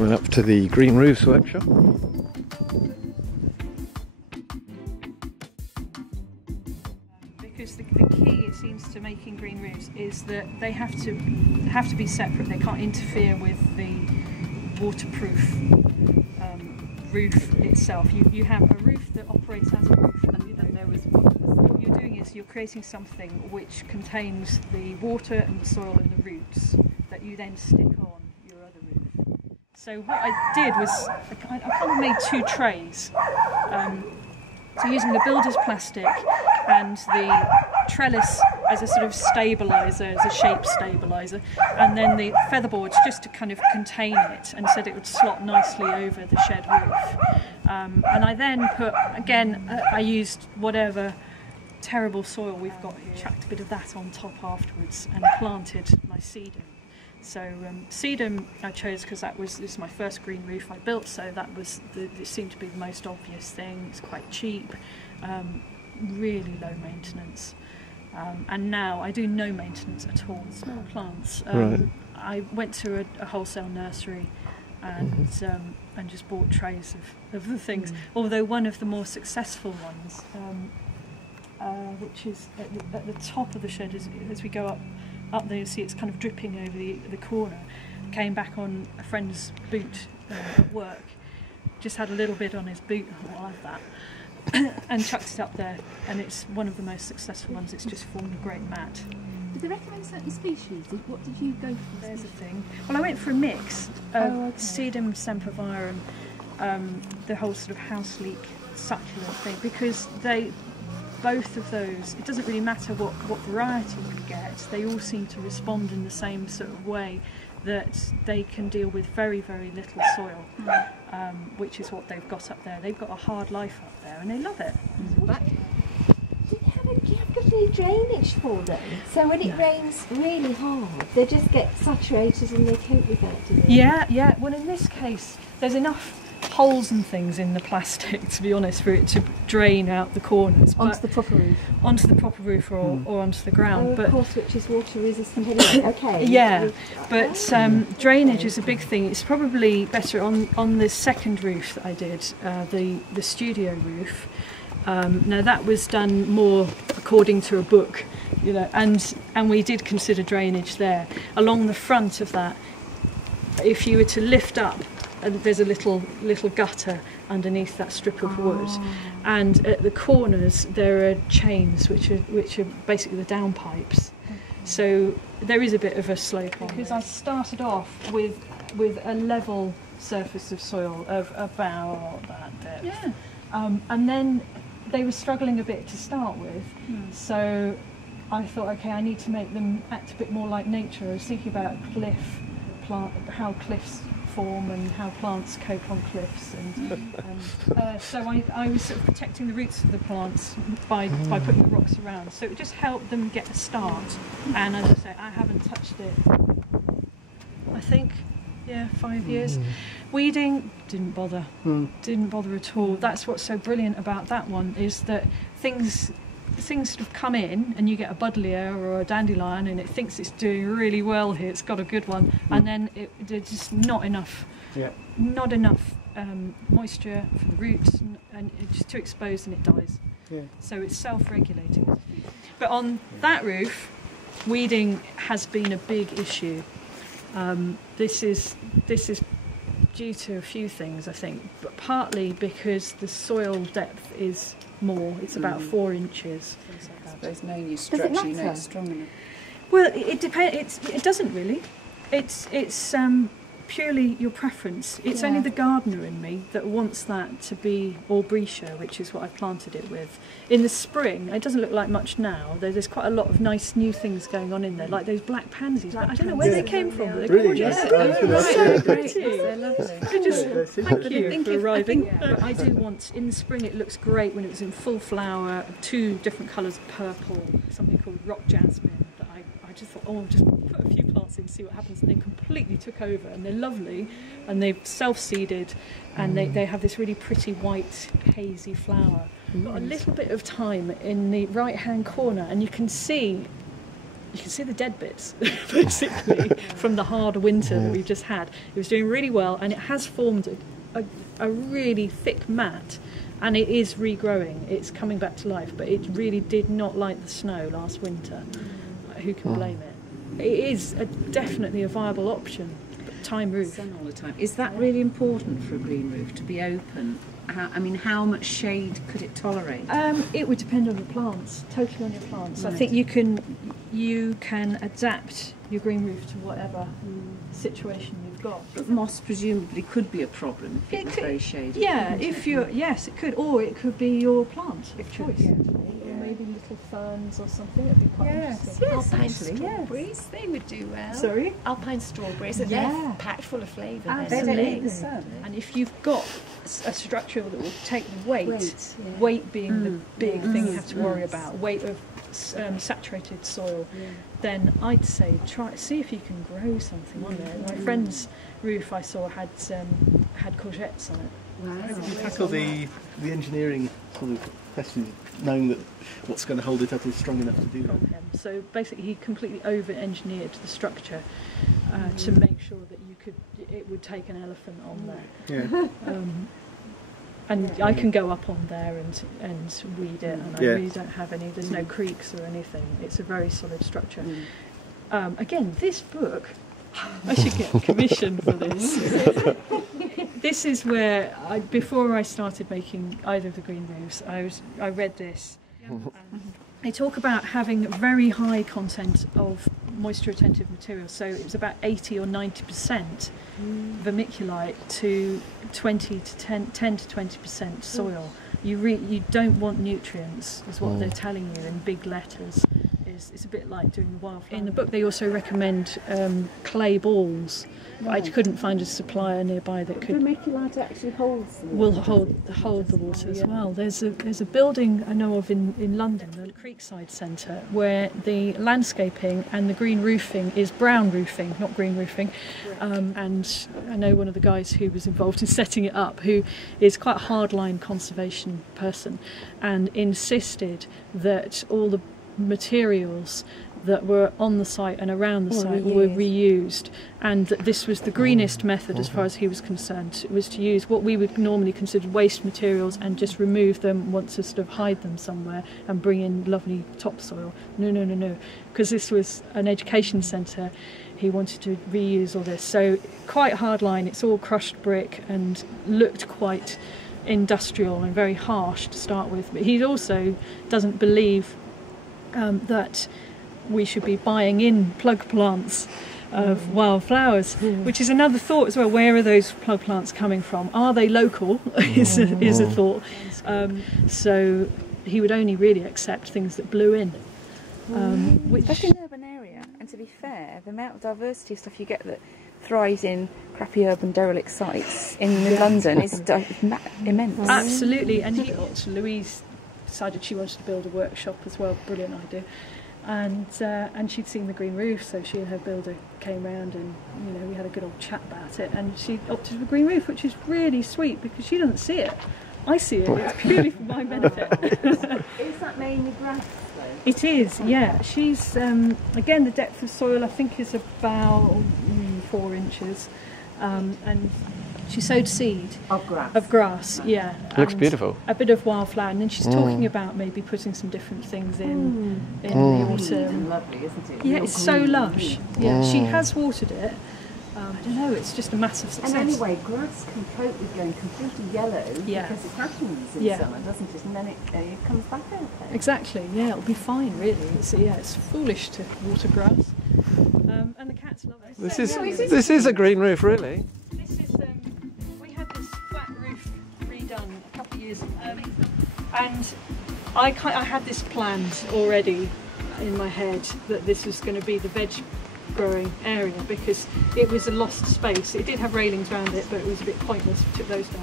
Coming up to the Green Roofs workshop. Because the key, it seems, to making green roofs is that they have to be separate. They can't interfere with the waterproof roof itself. You have a roof that operates as a roof, and what you're doing is you're creating something which contains the water and the soil and the roots that you then stick on your other roof. So what I did was I kind of made two trays. So using the builder's plastic and the trellis as a sort of stabiliser, as a shape stabiliser, and then the featherboards just to kind of contain it, and said it would slot nicely over the shed roof. And I then put, again, I used whatever terrible soil we've got here, chucked a bit of that on top afterwards, and planted my sedum. So sedum I chose because this is my first green roof I built, so that was it seemed to be the most obvious thing. It's quite cheap, really low maintenance, and now I do no maintenance at all with small plants. Right. I went to a wholesale nursery and just bought trays of the things. Although one of the more successful ones, which is at the top of the shed, as we go up there, you see it's kind of dripping over the corner. Came back on a friend's boot at work, just had a little bit on his boot, I like that, and chucked it up there, and it's one of the most successful ones. It's just formed a great mat. Did they recommend certain species? What did you go for? There's a thing. Well, I went for a mix of sedum, sempervirens, the whole sort of house leek succulent thing, because both of those, it doesn't really matter what variety you get, they all seem to respond in the same sort of way, that they can deal with very, very little soil, which is what they've got up there. They've got a hard life up there and they love it. Do you have got any drainage for them? So when it rains really hard, they just get saturated and they cope with that, do they? Yeah. Well, in this case, there's enough holes and things in the plastic, to be honest, for it to drain out the corners. Onto the proper roof? Onto the proper roof or onto the ground. Of course, which is water resistant anyway. Okay. Yeah, but drainage is a big thing. It's probably better on the second roof that I did, the studio roof. Now that was done more according to a book, and we did consider drainage there. Along the front of that, if you were to lift up, there's a little gutter underneath that strip of wood, and at the corners there are chains which are basically the downpipes. So there is a bit of a slope on because I started off with a level surface of soil of about that depth. Yeah. And then they were struggling a bit to start with, so I thought, okay, I need to make them act a bit more like nature. I was thinking about how cliffs form and how plants cope on cliffs, and so I was sort of protecting the roots of the plants by putting the rocks around, so it just helped them get a start. And as I say, I haven't touched it, I think, 5 years. Weeding, didn't bother at all. That's what's so brilliant about that one, is that things sort of come in and you get a buddleia or a dandelion and it thinks it's doing really well here, it's got a good one, and then there's just not enough moisture for the roots, and it's just too exposed and it dies. So it's self-regulating. But on that roof, weeding has been a big issue. This is due to a few things, I think, but partly because the soil depth is more. It's about 4 inches. I suppose knowing you stretch, you know it's strong enough. Well, it depends. It doesn't really. It's purely your preference. It's only the gardener in me that wants that to be Aubrietia, which is what I planted it with. In the spring, it doesn't look like much now. There's quite a lot of nice new things going on in there, like those black pansies. I don't know where they came from, but they're gorgeous. So pretty. They're lovely. Thank you for arriving. But I do want, in the spring it looks great when it's in full flower, 2 different colours of purple, something called rock jasmine, that I just thought, I'll just put a few plants in, see what happens, and they completely took over, and they're lovely, and they've self-seeded, and they have this really pretty white hazy flower. Got a little bit of thyme in the right hand corner, and you can see you can see the dead bits, basically, from the hard winter that we've just had. It was doing really well, and it has formed a really thick mat, and it is regrowing. It's coming back to life, but it really did not like the snow last winter. Who can blame it? It is definitely a viable option. Time roof. Sun all the time. Is that really important for a green roof to be open? How much shade could it tolerate? It would depend on your plants, totally on your plants. Right. I think you can adapt your green roof to whatever situation you've got. But moss presumably could be a problem if it was very shady. Yeah, yes, it could, or it could be your plant of choice. Maybe little ferns or something. It'd be quite interesting. Yes, alpine strawberries. They would do well. Sorry? Alpine strawberries. They're packed full of flavour. Absolutely. And if you've got a structure that will take weight being the big thing you have to worry about, weight of saturated soil, then I'd say see if you can grow something on there. My friend's roof I saw had courgettes on it. Wow. How did you tackle the engineering sort of question, knowing that what's going to hold it up is strong enough to do that? So basically he completely over-engineered the structure to make sure that it would take an elephant on there. Yeah. And I can go up on there and weed it, and I really don't have any, there's no creaks or anything. It's a very solid structure. Again, this book, I should get a commission for this. This is where, before I started making either of the green roofs, I read this. They talk about having very high content of moisture retentive materials, so it was about 80 or 90% vermiculite to 10 to 20% soil. You don't want nutrients, is what they're telling you in big letters. It's a bit like doing the wildflower. In the book they also recommend clay balls. I couldn't find a supplier nearby that could. Vermiculite actually holds the water. Will hold the water as well. There's a building I know of in London, the Creekside Centre, where the landscaping and the green roofing is brown roofing, not green roofing. And I know one of the guys who was involved in setting it up, who is quite a hardline conservation person, and insisted that all the materials that were on the site and around the site were reused, and that this was the greenest method as far as he was concerned. It was to use what we would normally consider waste materials and just remove them, want to sort of hide them somewhere and bring in lovely topsoil. No, because this was an education centre, he wanted to reuse all this. So quite hardline, it's all crushed brick and looked quite industrial and very harsh to start with, but he also doesn't believe that we should be buying in plug plants of wildflowers, which is another thought as well. Where are those plug plants coming from? Are they local? is a thought. So he would only really accept things that blew in. Especially in an urban area, and to be fair, the amount of diversity of stuff you get that thrives in crappy urban derelict sites in London is immense. Absolutely, and Louise decided she wanted to build a workshop as well. Brilliant idea. And she'd seen the green roof, so she and her builder came round, and we had a good old chat about it, and she opted for a green roof, which is really sweet because she doesn't see it. I see it. It's purely for my benefit. Is that mainly grass though? It is, yeah. She's again, the depth of soil I think is about 4 inches, and she sowed seed of grass, yeah. Looks beautiful. A bit of wildflower, and then she's talking about maybe putting some different things in the autumn. Lovely, isn't it? Yeah, it's so lush. Yeah, she has watered it. I don't know, it's just a massive success. And anyway, grass can cope with going completely yellow because it happens in summer, doesn't it? And then it comes back out there. Exactly, yeah, it'll be fine really. It's foolish to water grass. And the cats love it. This is a green roof, really. This is, we had this flat roof redone a couple of years ago, and I had this planned already in my head that this was going to be the veg growing area because it was a lost space. It did have railings around it, but it was a bit pointless. We took those down.